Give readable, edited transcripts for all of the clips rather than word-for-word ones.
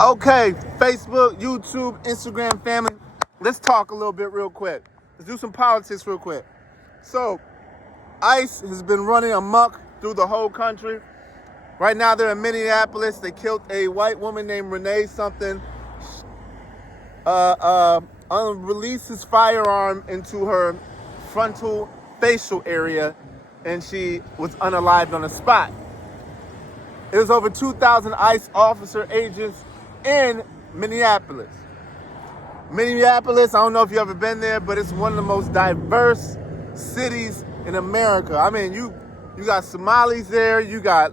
Okay, Facebook, YouTube, Instagram family, let's talk a little bit real quick. Let's do some politics real quick. So, ICE has been running amok through the whole country. Right now they're in Minneapolis. They killed a white woman named Renee something. Released his firearm into her frontal facial area, and she was unalived on the spot. There's over 2,000 ICE officer agents in Minneapolis. Minneapolis, I don't know if you've ever been there, but it's one of the most diverse cities in America. I mean, you got Somalis there, you got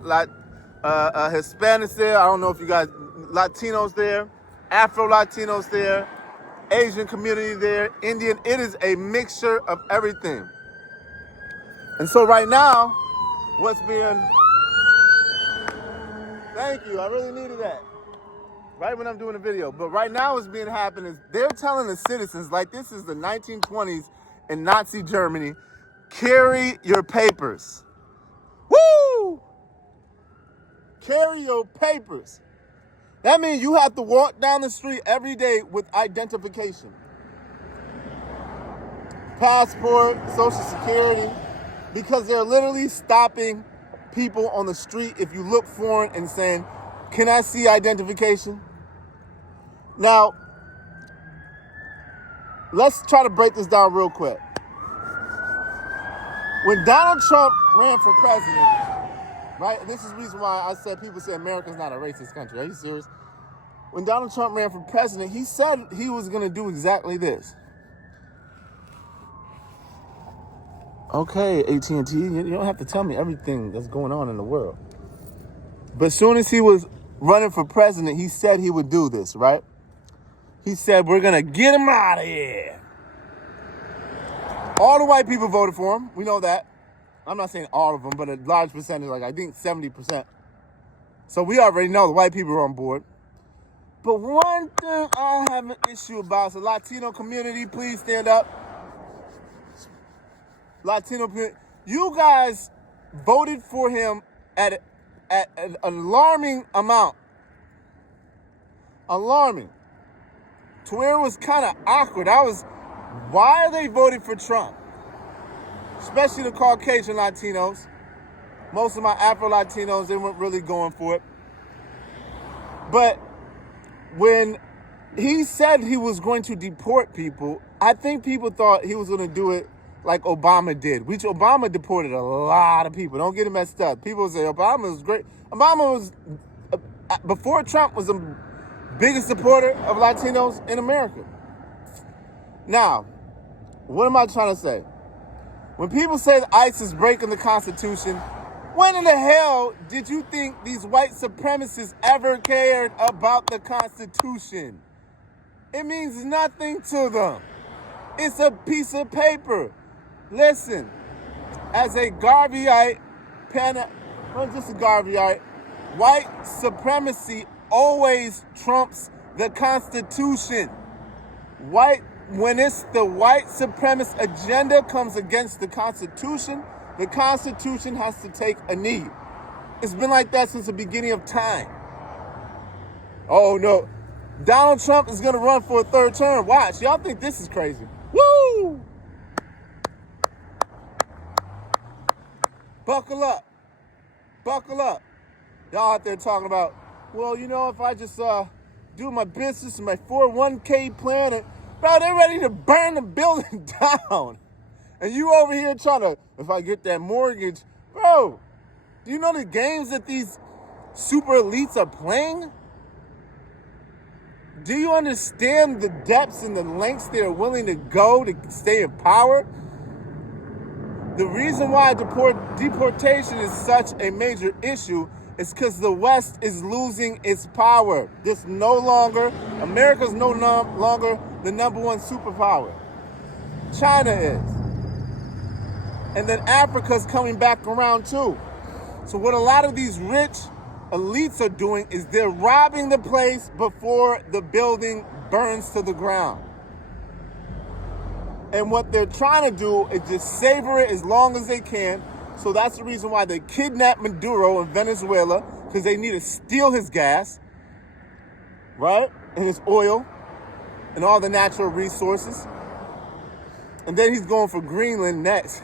Hispanics there. I don't know if you got Latinos there, Afro-Latinos there, Asian community there, Indian. It is a mixture of everything. And so right now, thank you, I really needed that. Right when I'm doing a video. But right now what's being happening is they're telling the citizens, like this is the 1920s in Nazi Germany, carry your papers. Woo! Carry your papers. That means you have to walk down the street every day with identification. Passport, Social Security, because they're literally stopping people on the street if you look foreign and saying, "Can I see identification?" Now, let's try to break this down real quick. When Donald Trump ran for president, right? This is the reason why I said people say America's not a racist country. Are you serious? When Donald Trump ran for president, he said he was going to do exactly this. Okay, AT&T, you don't have to tell me everything that's going on in the world. But as soon as he was running for president, he said he would do this, right? He said, we're going to get him out of here. All the white people voted for him. We know that. I'm not saying all of them, but a large percentage, like I think 70%. So we already know the white people are on board. But one thing I have an issue about is the Latino community. Please stand up. Latino community. You guys voted for him at an alarming amount. Alarming. To where it was kind of awkward. Why are they voting for Trump? Especially the Caucasian Latinos. Most of my Afro-Latinos, they weren't really going for it. But when he said he was going to deport people, I think people thought he was going to do it like Obama did, which Obama deported a lot of people. Don't get it messed up. People say Obama was great. Obama was, before Trump, was the biggest supporter of Latinos in America. Now, what am I trying to say? When people say that ICE is breaking the Constitution, when in the hell did you think these white supremacists ever cared about the Constitution? It means nothing to them. It's a piece of paper. Listen, as a Garveyite, not just a Garveyite, white supremacy always trumps the Constitution. When it's the white supremacist agenda comes against the Constitution has to take a knee. It's been like that since the beginning of time. Oh no, Donald Trump is gonna run for a third term. Watch, y'all think this is crazy. Woo! Buckle up. Buckle up. Y'all out there talking about, well, you know, if I just do my business and my 401k plan, and bro, they're ready to burn the building down. And you over here trying to, if I get that mortgage, bro, do you know the games that these super elites are playing? Do you understand the depths and the lengths they are willing to go to stay in power? The reason why deportation is such a major issue is because the West is losing its power. America's no longer the number one superpower. China is. And then Africa's coming back around too. So what a lot of these rich elites are doing is they're robbing the place before the building burns to the ground. And what they're trying to do is just savor it as long as they can. So that's the reason why they kidnapped Maduro in Venezuela, because they need to steal his gas. right? And his oil and all the natural resources. And then he's going for Greenland next.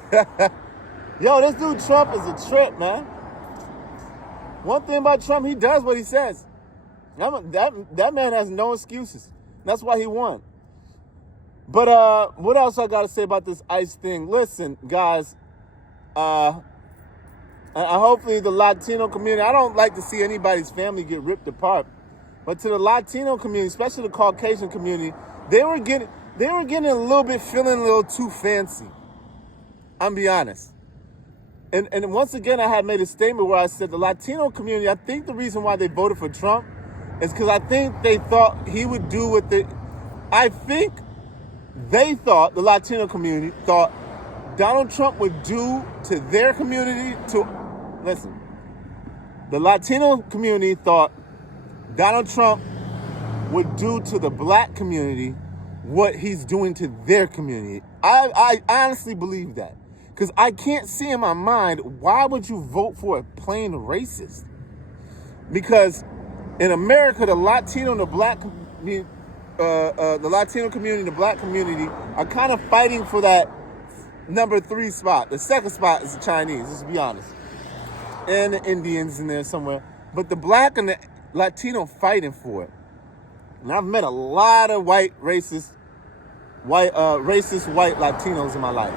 Yo, this dude Trump is a trip, man. One thing about Trump, he does what he says. That man has no excuses. That's why he won. But what else I got to say about this ICE thing? Listen, guys, hopefully the Latino community, I don't like to see anybody's family get ripped apart, but to the Latino community, especially the Caucasian community, they were getting a little bit feeling a little too fancy. I'm be honest. And once again, I had made a statement where I said the Latino community, I think the reason why they voted for Trump is because I think they thought he would do what I think they thought, the Latino community thought Donald Trump would do to their community listen, the Latino community thought Donald Trump would do to the black community what he's doing to their community. I honestly believe that. Because I can't see in my mind, why would you vote for a plain racist? Because in America, the Latino and the black community, the Latino community and the black community are kind of fighting for that number 3 spot. The second spot is the Chinese, let's be honest. And the Indians in there somewhere. But the black and the Latino fighting for it. And I've met a lot of racist white Latinos in my life.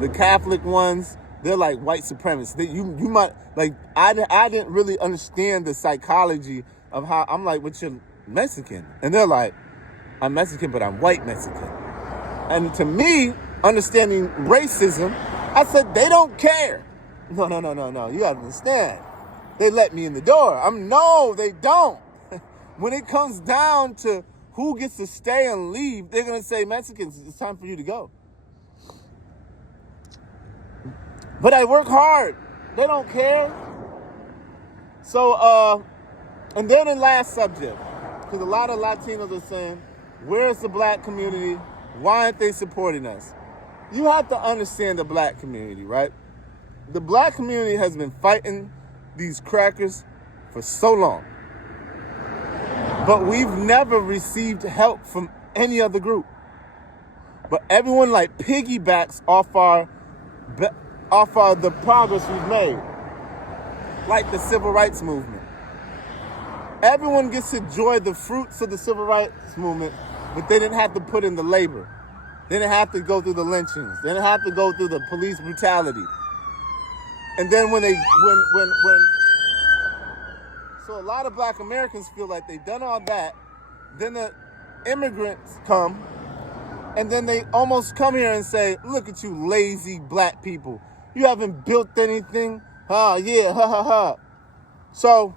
The Catholic ones, they're like white supremacists. You might, like, I didn't really understand the psychology of how, I'm like, but you're Mexican. And they're like, I'm Mexican, but I'm white Mexican. And to me, understanding racism, I said, they don't care. No, you gotta understand. They let me in the door. No, they don't. When it comes down to who gets to stay and leave, they're gonna say, Mexicans, it's time for you to go. But I work hard. They don't care. So, and then the last subject, because a lot of Latinos are saying, where's the black community? Why aren't they supporting us? You have to understand the black community, right? The black community has been fighting these crackers for so long. But we've never received help from any other group. But everyone like piggybacks off the progress we've made, like the civil rights movement. Everyone gets to enjoy the fruits of the civil rights movement, but they didn't have to put in the labor. They didn't have to go through the lynchings. They didn't have to go through the police brutality. And then so a lot of black Americans feel like they've done all that, then the immigrants come, and then they almost come here and say, look at you lazy black people. You haven't built anything. Yeah, ha. So,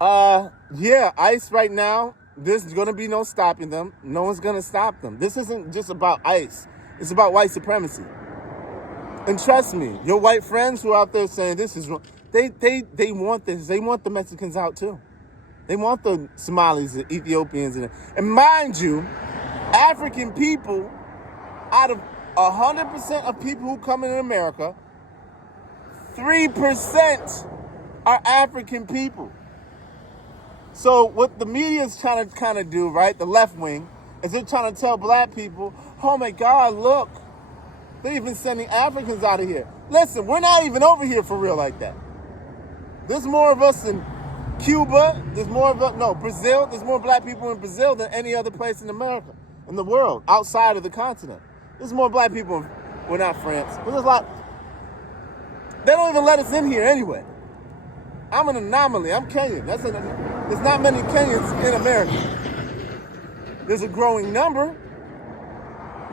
ICE right now, there's going to be no stopping them. No one's going to stop them. This isn't just about ICE. It's about white supremacy. And trust me, your white friends who are out there saying this is wrong, they want this. They want the Mexicans out too. They want the Somalis, the Ethiopians. And mind you, African people, out of 100% of people who come in America, 3% are African people. So what the media is trying to kind of do, right, the left wing, is they're trying to tell black people, oh my God, look, they're even sending Africans out of here. Listen, we're not even over here for real like that. There's more of us in Cuba, Brazil, there's more black people in Brazil than any other place in America, in the world, outside of the continent. There's more black people, well, not France, but there's a lot. They don't even let us in here anyway. I'm an anomaly. I'm Kenyan. There's not many Kenyans in America. There's a growing number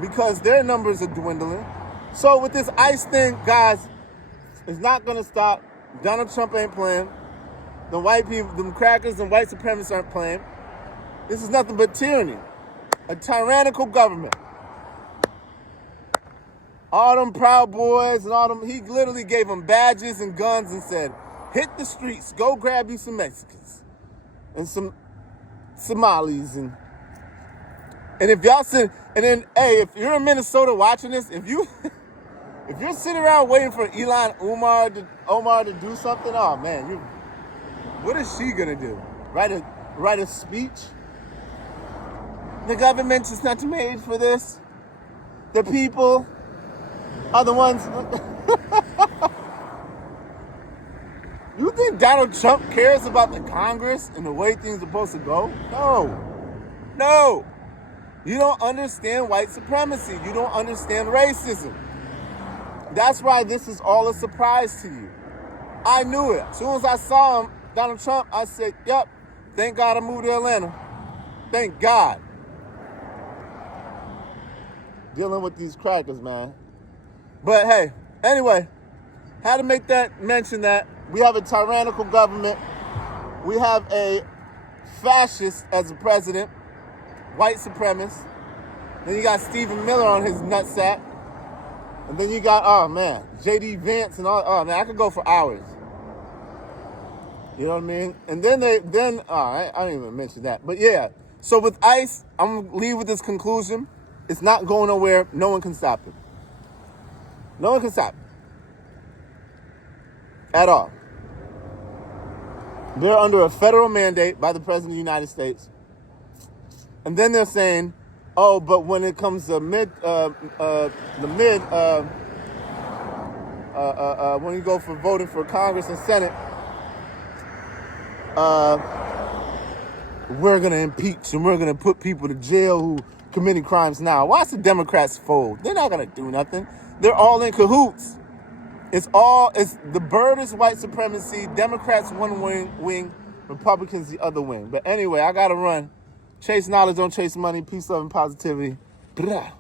because their numbers are dwindling. So with this ICE thing, guys, it's not going to stop. Donald Trump ain't playing. The white people, the crackers and white supremacists aren't playing. This is nothing but tyranny. A tyrannical government. All them Proud Boys and all them, he literally gave them badges and guns and said, hit the streets, go grab you some Mexicans and some Somalis. And if y'all sit, and then, hey, if you're in Minnesota watching this, if you're sitting around waiting for Omar to do something, oh man, what is she gonna do? write a speech. The government is not made for this. The people are the ones. You think Donald Trump cares about the Congress and the way things are supposed to go? No. You don't understand white supremacy. You don't understand racism. That's why this is all a surprise to you. I knew it. As soon as I saw him, Donald Trump, I said, yep, thank God I moved to Atlanta. Thank God. Dealing with these crackers, man. But hey, anyway, had to make that mention that we have a tyrannical government. We have a fascist as a president, white supremacist. Then you got Stephen Miller on his nutsack. And then you got, oh man, J.D. Vance and all. Oh man, I could go for hours. You know what I mean? And then I didn't even mention that. But yeah, so with ICE, I'm going to leave with this conclusion. It's not going nowhere. No one can stop it. No one can stop it. At all. They're under a federal mandate by the President of the United States. And then they're saying, oh, but when it comes to when you go for voting for Congress and Senate, we're going to impeach and we're going to put people to jail who committing crimes now. Watch the Democrats fold. They're not going to do nothing. They're all in cahoots. It's the bird is white supremacy. Democrats one wing, Republicans the other wing. But anyway, I got to run. Chase knowledge, don't chase money. Peace, love, and positivity. Blah.